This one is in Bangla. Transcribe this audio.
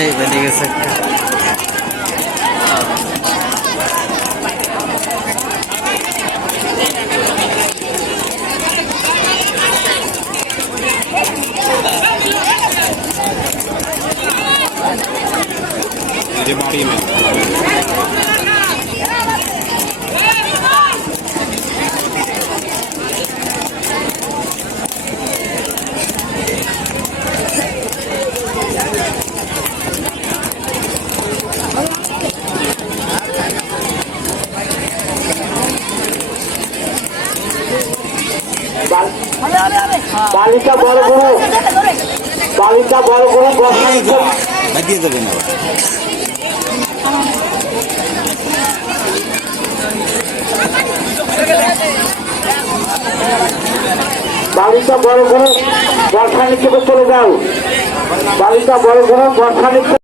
এই বেরিয়ে গেছে। বালিকা বড় বালিকা বড় গরু বর্ষা নিচ্ছে। দিয়ে দেবেন বালিকা বড় গরু বর্ষা নিচ্ছে চলে যাও। বালিকা বড় গরু বর্ষা নিচ্ছে।